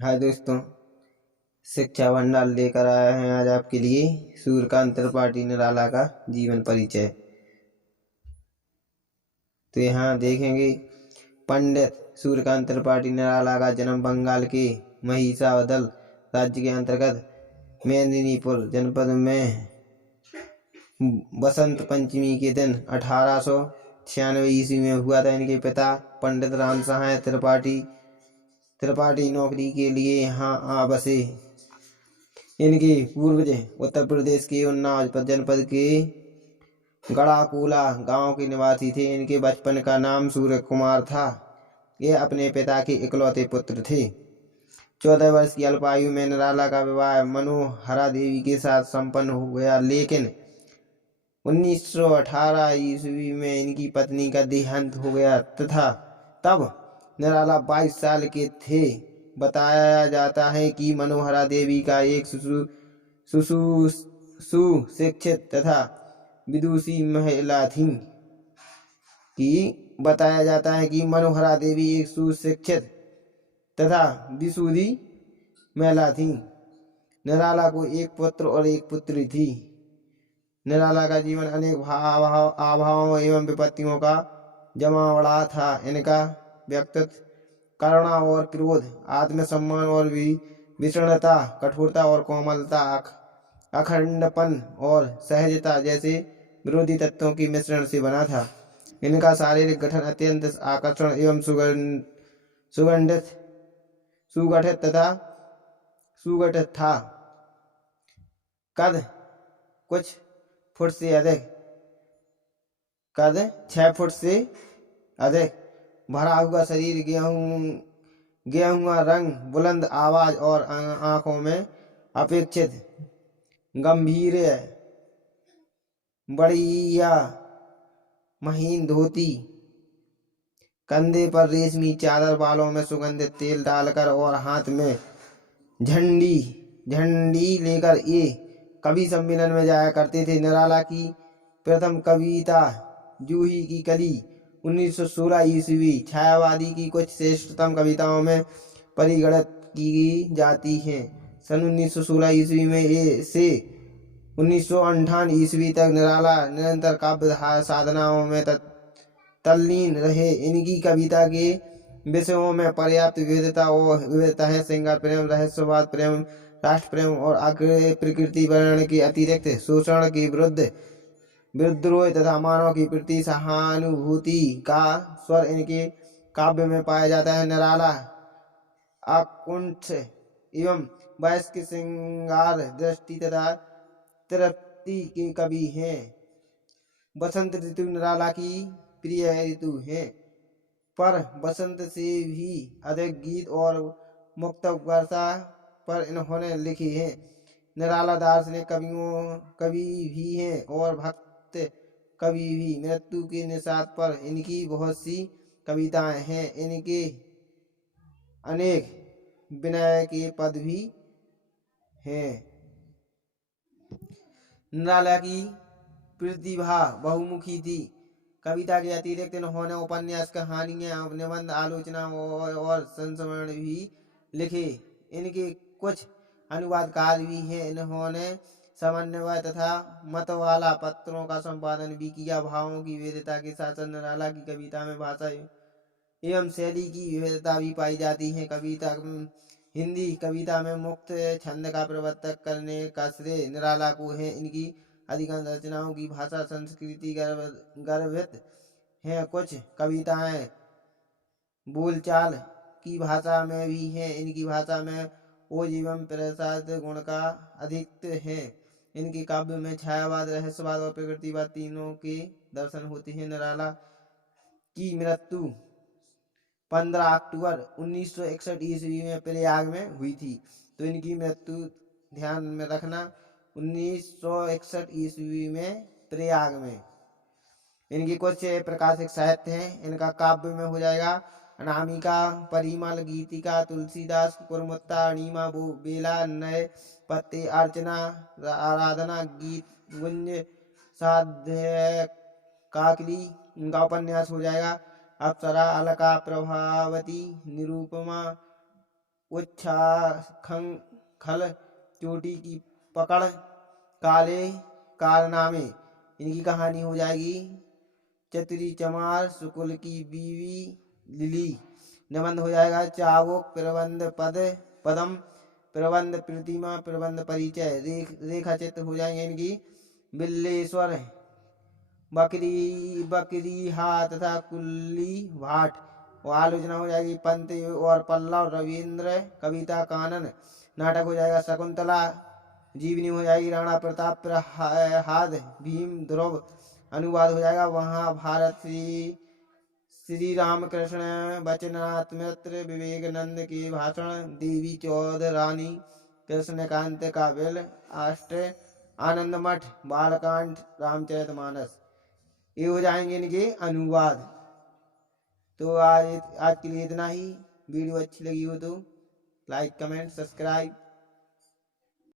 हाय दोस्तों, शिक्षा भंडार लेकर आए हैं आज आपके लिए सूर्यकांत त्रिपाठी निराला का जीवन परिचय। तो यहाँ देखेंगे पंडित सूर्यकांत त्रिपाठी निराला का जन्म बंगाल के महिसादल राज्य के अंतर्गत मेदिनीपुर जनपद में बसंत पंचमी के दिन 1896 ईस्वी में हुआ था। इनके पिता पंडित राम सहाय त्रिपाठी नौकरी के लिए यहाँ आ बसे। इनके पूर्वज उत्तर प्रदेश के उन्नाव जनपद के गड़ाकोला गांव के निवासी थे। इनके बचपन का नाम सूर्य कुमार था। ये अपने पिता के इकलौते पुत्र थे। 14 वर्ष की अल्पायु में निराला का विवाह मनोहरा देवी के साथ संपन्न हो गया, लेकिन 1918 ईस्वी में इनकी पत्नी का देहांत हो गया तथा तब निराला 22 साल के थे। बताया जाता है कि मनोहरा देवी का एक सुशिक्षित तथा विदुषी महिला थी। बताया जाता है कि मनोहरा देवी एक सुशिक्षित तथा विदुषी महिला थी। निराला को एक पुत्र और एक पुत्री थी। निराला का जीवन अनेक आभावों एवं विपत्तियों का जमावड़ा था। इनका व्यक्तित्व करुणा और क्रोध, आत्मसम्मान और विषणता, कठोरता और कोमलता, अखंडपन और सहजता जैसे विरोधी तत्वों के मिश्रण से बना था। इनका शारीरिक गठन अत्यंत आकर्षण एवं सुगठित तथा सुगठित था। कद कुछ फुट से अधिक, कद 6 फुट से अधिक, भरा हुआ शरीर, गेहुआ रंग, बुलंद आवाज और आंखों में अपेक्षित गंभीर बढ़िया महीन धोती, कंधे पर रेशमी चादर, बालों में सुगंधित तेल डालकर और हाथ में झंडी लेकर ये कवि सम्मेलन में जाया करते थे। निराला की प्रथम कविता जूही की कली 1916 ईस्वी छायावादी की कुछ श्रेष्ठतम कविताओं में परिगणित की जाती है। सन 1916 ईस्वी में से 1958 ईस्वी तक निराला निरंतर काव्य साधनाओं में तल्लीन रहे। इनकी कविता के विषयों में पर्याप्त विविधता है। श्रृंगार प्रेम, रहस्यवाद प्रेम, राष्ट्र प्रेम और प्रकृति वर्णन के अतिरिक्त शोषण के विरुद्ध विद्रोह तथा मानव की प्रति सहानुभूति का स्वर इनके काव्य में पाया जाता है। निराला अकुंठ एवं वयस्क श्रृंगार, दृष्टि तथा तृप्ति के कवि हैं। बसंत ऋतु निराला की प्रिय ऋतु है, पर बसंत से भी अधिक गीत और मुक्त वर्षा पर इन्होंने लिखे हैं। निराला दार्शनिक कवि भी हैं और भक्त कवि भी। मृत्यु के निषाद पर इनकी बहुत सी कविताएं हैं। इनके अनेक विनय के पद भी हैं। निराला की प्रतिभा बहुमुखी थी। कविता के अतिरिक्त इन्होंने उपन्यास, कहानियां, निबंध, आलोचना और संस्मरण भी लिखे। इनके कुछ अनुवाद कार्य भी हैं। इन्होंने समन्वय तथा मतवाला पत्रों का संपादन भी किया। भावों की विविधता के साथ साथ निराला की कविता में भाषा एवं शैली की विविधता भी पाई जाती है। हिंदी कविता में मुक्त छंद का प्रवर्तक करने का श्रेय निराला को है। इनकी अधिकांश रचनाओं की भाषा संस्कृति गर्भित है। कुछ कविताएं बोलचाल की भाषा में भी हैं। इनकी भाषा में ओज एवं प्रसाद गुण का अधिक है। इनके काव्य में छायावाद, रहस्यवाद और प्रकृतिवाद तीनों के दर्शन होते हैं। निराला की मृत्यु 15 अक्टूबर 1961 ईस्वी में प्रयाग में हुई थी। तो इनकी मृत्यु ध्यान में रखना, 1961 ईस्वी में प्रयाग में। इनकी कुछ प्रकाशित साहित्य हैं। इनका काव्य में हो जाएगा अनामिका, परिमल, गीतिका, तुलसीदास, कुरमुत्ता, अणिमा, बेला, नए पत्ते, अर्चना, आराधना, गीत गुंज, साध्य, काकली। इनका उपन्यास हो जाएगा अप्सरा, अलका, प्रभावती, निरूपमा, उच्छाखल चोटी की पकड़, काले कारनामे, इनकी कहानी हो जाएगी। चतुरी चमार, शुक्ल की बीवी लिली, निबंध हो जाएगा। चाबुक, प्रबंध पदम, प्रबंध प्रतिमा, प्रबंध परिचय, रेखा चित्र हो जाएंगे इनकी। बिल्लेश्वर, बकरी तथा कुल्ली भाट, और आलोचना हो जाएगी। पंत और पल्लव, रविंद्र, कविता कानन, नाटक हो जाएगा। शकुंतला, जीवनी हो जाएगी। राणा प्रताप, प्रहाद, भीम, ध्रुव, अनुवाद हो जाएगा। महाभारत, श्री रामकृष्ण बचनाथ मित्र, विवेकानंद के भाषण, देवी चौधरानी, कृष्णकांत काबिल, अष्ट आनंद मठ, बालकांड, रामचरितमानस, ये हो जाएंगे इनके अनुवाद। तो आज के लिए इतना ही। वीडियो अच्छी लगी हो तो लाइक, कमेंट, सब्सक्राइब